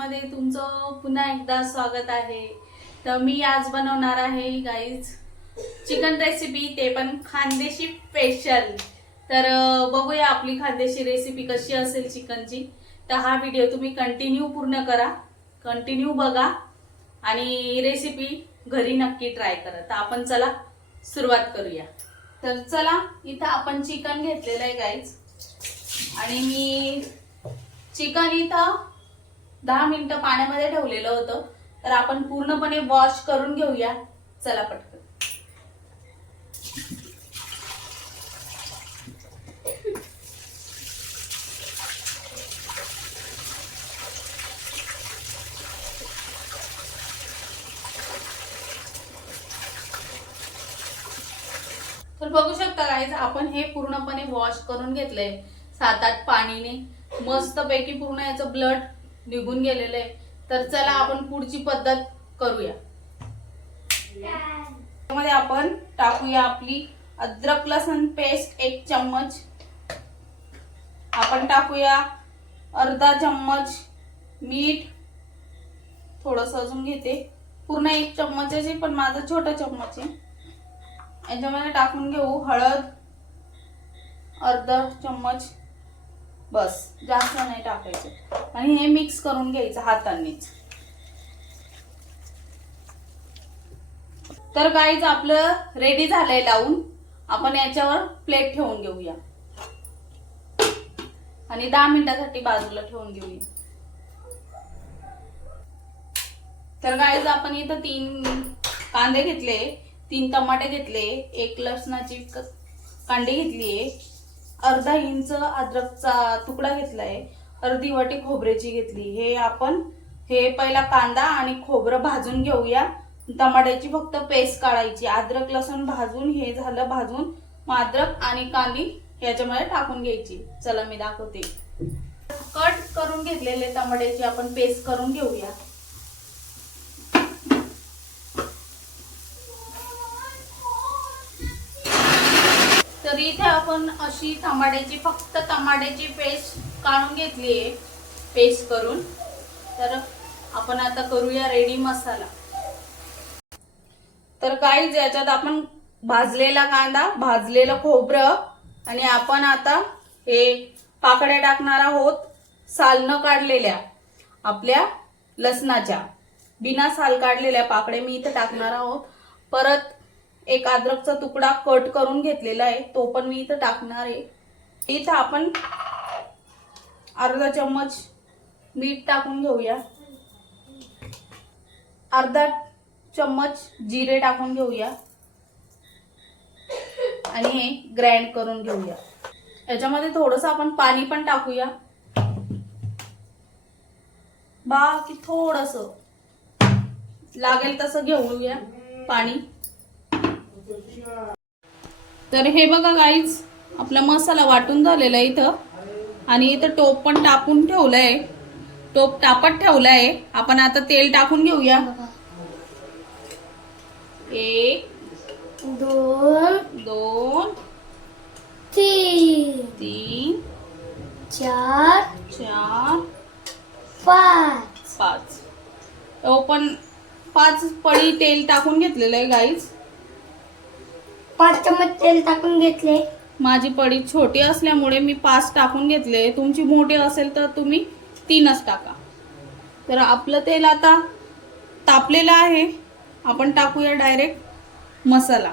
मध्ये तुमचं पुन्हा एकदा स्वागत आहे. तर मी आज बनवणार आहे गाईज चिकन रेसिपी ते पण खानदेशी स्पेशल तर बघूया आपली खानदेशी रेसिपी कशी असेल चिकनची. तर हा व्हिडिओ तुम्ही कंटिन्यू पूर्ण करा. कंटिन्यू बघा. आणि रेसिपी घरी नक्की ट्राय करा. तर आपण चला सुरुवात करूया. तर चला इथं आपण चिकन घेतलेलं आहे गाईज आणि मी चिकन इथं दहा मिनिटं पाण्यामध्ये ठेवलेलं होतं. तर आपण पूर्णपणे वॉश करून घेऊया. चला पटकन. तर बघू शकता गाईज आपण हे पूर्णपणे वॉश करून घेतलंय. सात आठ पाणीने. मस्तपैकी पूर्ण याचं ब्लड निघून गेलेलं आहे. तर चला आपण पुढची पद्धत करूया. त्यामध्ये आपण टाकूया आपली अद्रक लसण पेस्ट एक चम्मच. आपण टाकूया अर्धा चम्मच मीठ. थोडस अजून घेते. पूर्ण एक चम्मच आहे पण माझा छोटा चम्मच आहे याच्यामध्ये टाकून घेऊ हळद. अर्धा चम्मच बस जास्त नाही टाकायचं. आणि हे मिक्स करून घ्यायचं हातांनीच तर गाईज आपलं रेडी झालंय लावून. आपण याच्यावर प्लेट ठेवून घेऊया. आणि दहा मिनिटासाठी बाजूला ठेवून घेऊया. तर गाईज आपण इथं तीन कांदे घेतले तीन टमाटे घेतले एक लसणाची क- कांडी घेतलीये. अर्धा इंच अद्रकचा तुकडा घेतलाय अर्धी वाटी खोबऱ्याची घेतली. हे आपण हे पहिला कांदा आणि खोबरं भाजून घेऊया. टमाट्याची फक्त पेस्ट काढायची. अद्रक लसूण भाजून हे झालं भाजून मग अद्रक आणि कांदी याच्यामध्ये टाकून घ्यायची. चला मी दाखवते. कट करून घेतलेले टमाट्याची आपण पेस्ट करून घेऊया. आपण अशी टमाट्याची फक्त टमाट्याची पेस्ट काढून घेतली आहे पेस्ट करून. तर आपण आता करूया रेडी मसाला. तर काही याच्यात आपण भाजलेला कांदा भाजलेलं खोबरं आणि आपण आता हे पाकड्या टाकणार आहोत साल न काढलेल्या आपल्या लसणाच्या. बिना साल काढलेल्या पाकड्या मी इथं टाकणार आहोत. परत एक अद्रकचा तुकडा कट करून घेतलेला आहे. तो पण मी इथं टाकणार आहे. इथं आपण अर्धा चम्मच मीठ टाकून घेऊया. अर्धा चम्मच जिरे टाकून घेऊया. आणि हे ग्राइंड करून घेऊया. याच्यामध्ये थोडस आपण पाणी पण टाकूया. बाकी थोडस. लागेल तसं घेऊया पाणी. तर हे बघा गाईज आपला मसाला वाटून झालेला आहे इथं. आणि इथं टोप पण टाकून ठेवलाय. टोप टापत ठेवलाय. आपण आता तेल टाकून घेऊया. एक दोन दोन तीन तीन चार चार पाच. पाच. तो पण पाच पळी तेल टाकून घेतलेलं आहे गाईज पाच चम्मच तेल टाकून घेतले. माझी पडी छोटी असल्यामुळे मी पाच टाकून घेतले. तुमची मोठी असेल तर तुम्ही तीनच टाका. तर आपलं तेल आता तापलेलं आहे. आपण टाकूया डायरेक्ट मसाला.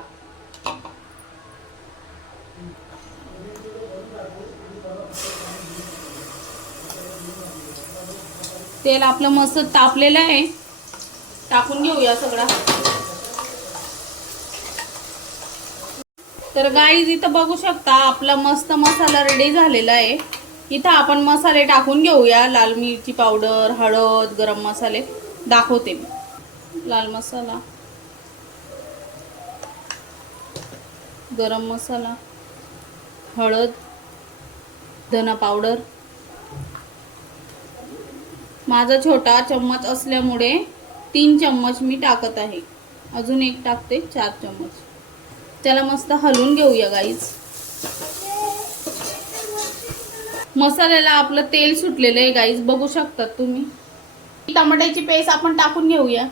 तेल आपलं मस्त तापलेलं आहे. टाकून घेऊया सगळा. तर गाईज इथं बघू शकता आपला मस्त मसाला रेडी झालेला आहे. इथं आपण मसाले टाकून घेऊया. लाल मिरची पावडर हळद गरम मसाले. दाखवते मी. लाल मसाला. गरम मसाला. हळद. धना पावडर माझा छोटा चम्मच असल्यामुळे तीन चम्मच मी टाकत आहे. अजून एक टाकते चार चम्मच. त्याला मस्त हलवून घेऊया गाईज मसाल्याला आपलं तेल सुटलेलं आहे गाईज बघू शकतात तुम्ही. टमाट्याची पेस्ट आपण टाकून घेऊया.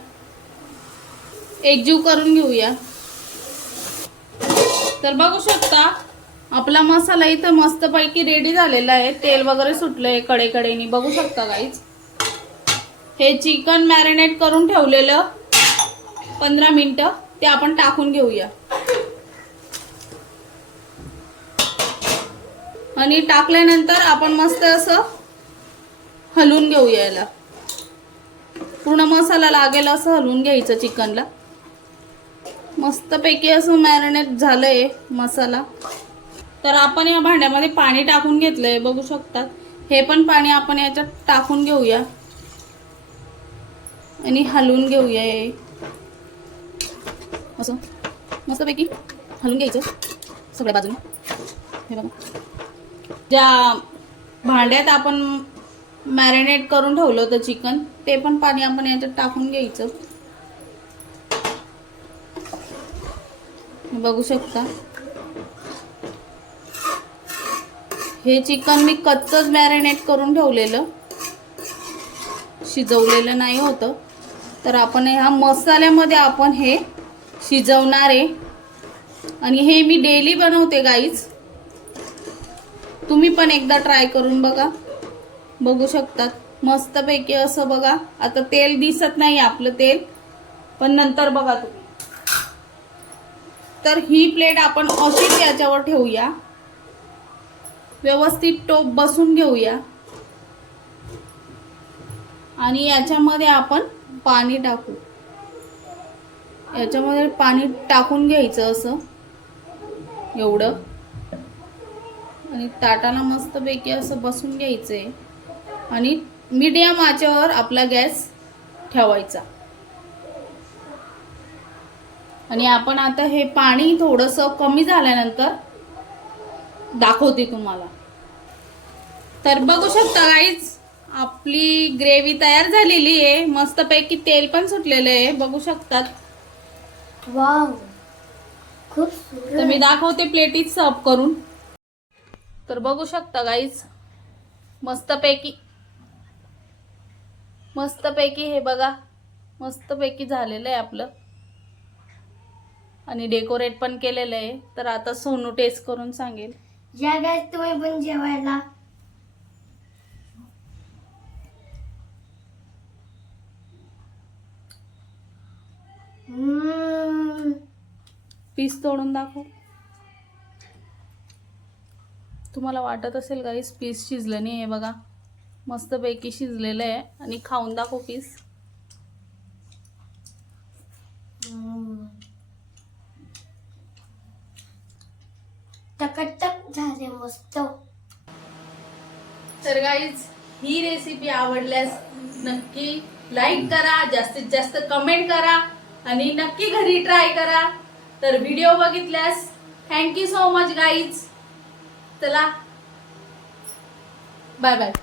एकजीव करून घेऊया. तर बघू शकता आपला मसाला इथं मस्तपैकी रेडी झालेला आहे. तेल वगैरे सुटलंय कडेकडेनी. बघू शकता गाईज हे चिकन मॅरिनेट करून ठेवलेलं. पंधरा मिनटं ते आपण टाकून घेऊया. आणि टाकल्यानंतर आपण मस्त असं हलवून घेऊया याला पूर्ण मसाला लागेल असं हलवून घ्यायचं चिकनला. मस्तपैकी असं मॅरिनेट झालंय मसाला. तर आपण या भांड्यामध्ये पाणी टाकून घेतलंय बघू शकतात. हे पण पाणी आपण याच्यात टाकून घेऊया. आणि हलवून घेऊया हे. असं. मस्तपैकी हलवून घ्यायचं. सगळ्या बाजूने. हे बघा. ज्या भांड्यात आपण मॅरिनेट करून ठेवलं होतं चिकन ते पण पाणी आपण याच्यात टाकून घ्यायचं. बघू शकता. हे चिकन मी कच्चच मॅरिनेट करून ठेवलेलं. शिजवलेलं नाही होतं. तर आपण ह्या मसाल्यामध्ये आपण हे शिजवणार आहे. आणि हे मी डेली बनवते गाईच तुम्ही पण एकदा ट्राय करून बघा. बघू शकतात. मस्तपैकी असं बघा. आता तेल दिसत नाही आपलं तेल पण नंतर बघा तुम्ही. तर ही प्लेट आपण अशीच याच्यावर ठेवूया. व्यवस्थित टोप बसून घेऊया. आणि याच्यामध्ये आपण पाणी टाकू. याच्यामध्ये पाणी टाकून घ्यायचं असं. एवढं. आणि ताटाला मस्तपैकी असं बसून घ्यायचंय. आणि मीडियम आचेवर आपला गॅस ठेवायचा. आणि आपण आता हे पाणी थोडंसं कमी झाल्यानंतर दाखवते तुम्हाला. तर बघू शकता गाईज आपली ग्रेव्ही तयार झालेली आहे. मस्तपैकी तेल पण सुटलेलं आहे. बघू शकतात. वाव खूप तर मी दाखवते प्लेटीत सर्व करून. तर बघू शकता गाईज मस्तपैकी मस्तपैकी हे बघा मस्तपैकी झालेलं आहे आपलं. आणि डेकोरेट पण केलेलं आहे. तर आता सोनू टेस्ट करून सांगेल. या गॅस तुम्ही पण जेवायला. पीस तोडून दाखव. तुम्हाला वाटत असेल गाईस पीस शिजलं नाही आहे बघा. मस्तपैकी शिजलेलं आहे आणि खाऊन दाखव पीस. टकाटक झाले मस्त. तर गाईज ही रेसिपी आवडल्यास नक्की लाईक करा जास्तीत जास्त कमेंट करा आणि नक्की घरी ट्राय करा. तर व्हिडिओ बघितल्यास thank you so much guys चला. Bye bye.